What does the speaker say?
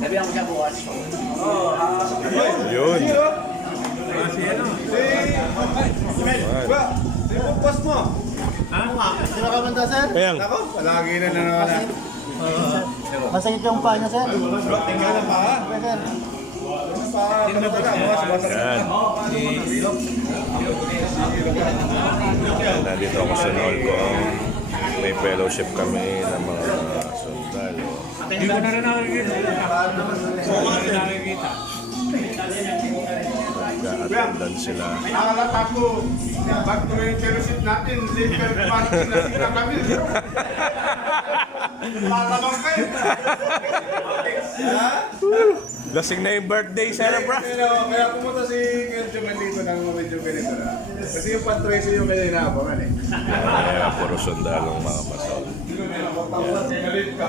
Sabihan ko siya bukas. Yun. Si Pupos mo. Sino ka banda, sir? Kayang. Ako, palagi na naman. Masakit yung paa niya, sir? Tingnan na pa. Sir. Yan. Nandito ako sa Nolco. May fellowship kami ng mga sundalo. Hindi ko na rin nakikita. Nag-attendance sila. Nakalata ko. Back to yung fellowship natin. Legal party na sila kami. Patabang kayo. Lasing na yung birthday celebrate. Kaya pumunta si Kenjaman dito ng medyo ganito na. Kasi yung pantwese yung kanya inaabangan eh. Kaya puro sundalong mga pasol. Galit ka.